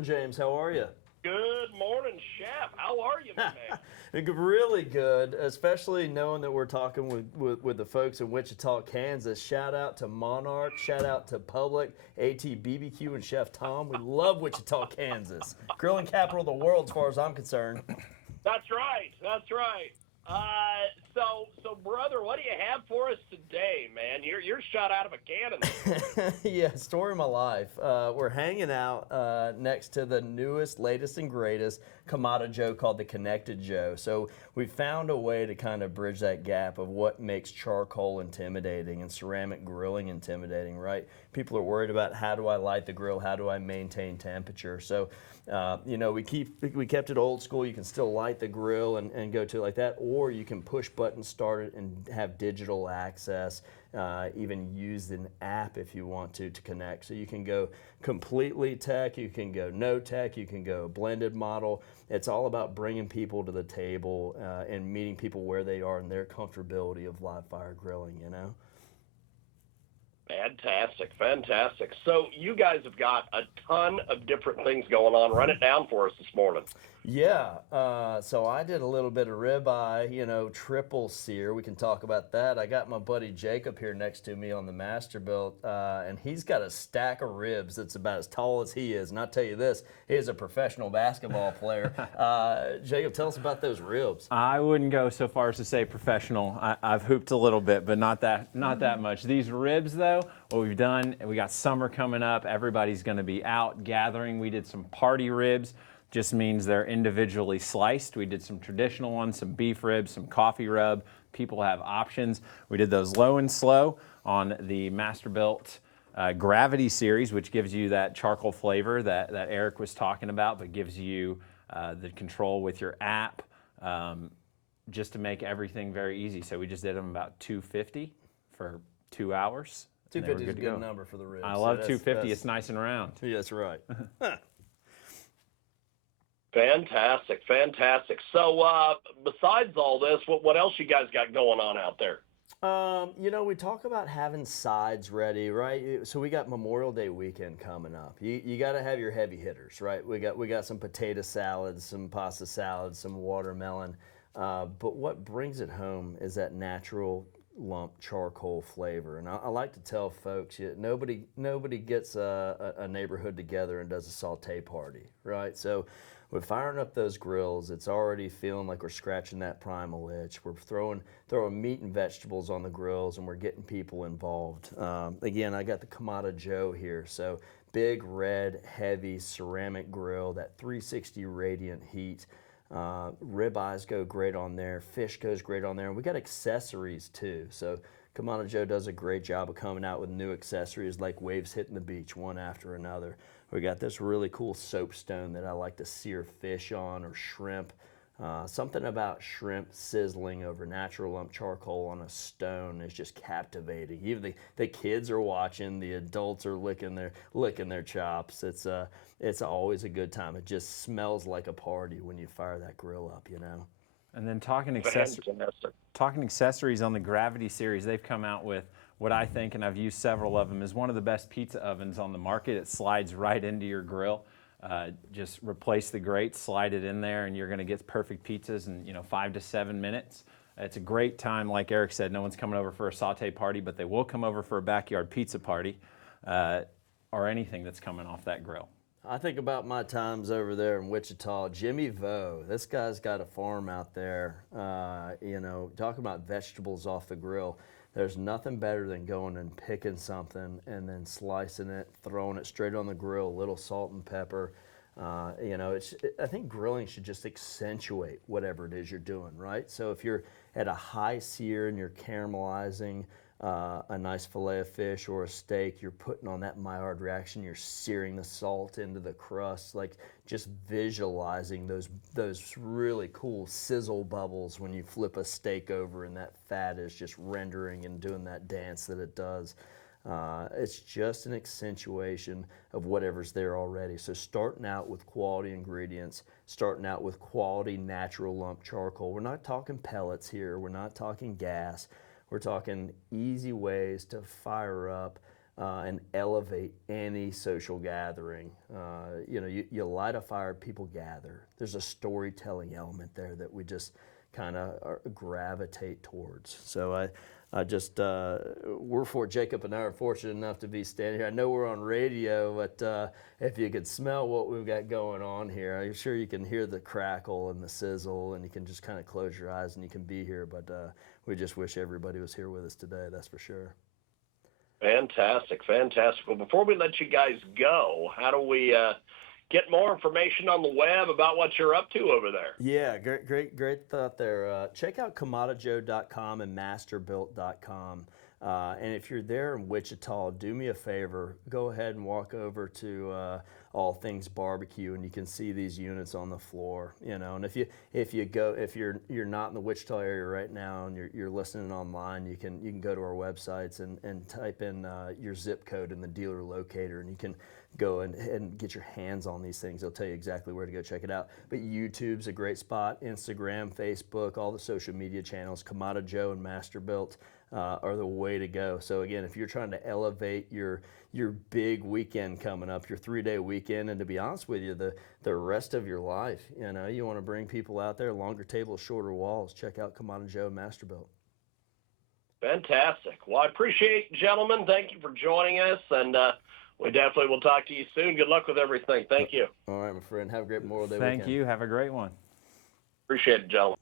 morning, James. How are you? Good morning, Chef. How are you, my man? Really good, especially knowing that we're talking with the folks in Wichita, Kansas. Shout out to Monarch, shout out to Public, AT and Chef Tom. We love Wichita, Kansas. Grilling capital of the world as far as I'm concerned. That's right. That's right. So, brother, what do you have for us today, man? You're shot out of a cannon. Yeah, story of my life. We're hanging out next to the newest, latest, and greatest Kamado Joe called the Connected Joe. So we found a way to kind of bridge that gap of what makes charcoal intimidating and ceramic grilling intimidating, right? People are worried about how do I light the grill, how do I maintain temperature. So, we kept it old school. You can still light the grill and go to it like that, or you can push button start it and have digital access. Even use an app if you want to connect. So you can go completely tech, you can go no tech, you can go blended model. It's all about bringing people to the table and meeting people where they are and their comfortability of live fire grilling, Fantastic. So you guys have got a ton of different things going on. Run it down for us this morning. Yeah, so I did a little bit of ribeye, triple sear. We can talk about that. I got my buddy Jacob here next to me on the Masterbuilt, and he's got a stack of ribs that's about as tall as he is. And I'll tell you this, he is a professional basketball player. Jacob, tell us about those ribs. I wouldn't go so far as to say professional. I've hooped a little bit, but not that much. These ribs, though, what we've done, we got summer coming up. Everybody's going to be out gathering. We did some party ribs. Just means they're individually sliced. We did some traditional ones, some beef ribs, some coffee rub. People have options. We did those low and slow on the Masterbuilt Gravity series, which gives you that charcoal flavor that Eric was talking about, but gives you the control with your app just to make everything very easy. So we just did them about $250 for 2 hours. 250 is a good number for the ribs. I love 250. It's nice and round. Yeah, that's right. Fantastic. So, besides all this, what else you guys got going on out there? We talk about having sides ready, right? So we got Memorial Day weekend coming up. You got to have your heavy hitters, right? We got some potato salads, some pasta salads, some watermelon. But what brings it home is that natural lump charcoal flavor. And I like to tell folks, nobody gets a neighborhood together and does a saute party, right? So we're firing up those grills. It's already feeling like we're scratching that primal itch. We're throwing meat and vegetables on the grills, and we're getting people involved. Again, I got the Kamado Joe here. So big, red, heavy ceramic grill, that 360 radiant heat. Rib eyes go great on there. Fish goes great on there. And we got accessories too. So Kamado Joe does a great job of coming out with new accessories like waves hitting the beach one after another. We got this really cool soapstone that I like to sear fish on or shrimp. Something about shrimp sizzling over natural lump charcoal on a stone is just captivating. Even the kids are watching, the adults are licking their chops. It's always a good time. It just smells like a party when you fire that grill up, And then talking accessories on the Gravity series, they've come out with what I think, and I've used several of them, is one of the best pizza ovens on the market. It slides right into your grill. Just replace the grate, slide it in there, and you're going to get perfect pizzas in 5 to 7 minutes. It's a great time, like Eric said. No one's coming over for a saute party, but they will come over for a backyard pizza party or anything that's coming off that grill. I think about my times over there in Wichita. Jimmy Vo, this guy's got a farm out there. Talking about vegetables off the grill. There's nothing better than going and picking something and then slicing it, throwing it straight on the grill, a little salt and pepper. I think grilling should just accentuate whatever it is you're doing, right? So if you're at a high sear and you're caramelizing a nice fillet of fish or a steak, you're putting on that Maillard reaction, you're searing the salt into the crust, like just visualizing those really cool sizzle bubbles when you flip a steak over and that fat is just rendering and doing that dance that it does. It's just an accentuation of whatever's there already. So starting out with quality ingredients, starting out with quality natural lump charcoal. We're not talking pellets here. We're not talking gas. We're talking easy ways to fire up and elevate any social gathering. You light a fire, people gather. There's a storytelling element there that we just kind of gravitate towards. So Jacob and I are fortunate enough to be standing here. I know we're on radio, but if you could smell what we've got going on here, I'm sure you can hear the crackle and the sizzle, and you can just kind of close your eyes and you can be here. But we just wish everybody was here with us today, that's for sure. Fantastic. Well, before we let you guys go, how do we get more information on the web about what you're up to over there? Yeah, great thought there. Check out KamadaJoe.com and Masterbuilt.com. And if you're there in Wichita, do me a favor, go ahead and walk over to All Things Barbecue, and you can see these units on the floor. And if you're not in the Wichita area right now and you're listening online, you can go to our websites and type in your zip code in the dealer locator, and you can go and get your hands on these things. They'll tell you exactly where to go check it out. But YouTube's a great spot. Instagram, Facebook, all the social media channels, Kamada Joe and Masterbuilt are the way to go. So again, if you're trying to elevate your big weekend coming up, your 3-day weekend, and to be honest with you, the rest of your life, you want to bring people out there, longer tables, shorter walls, check out Kamada Joe and Masterbuilt. Fantastic. Well, I appreciate it, gentlemen. Thank you for joining us, and we definitely will talk to you soon. Good luck with everything. Thank you. All right, my friend. Have a great Memorial Day weekend. Thank you. Have a great one. Appreciate it, gentlemen.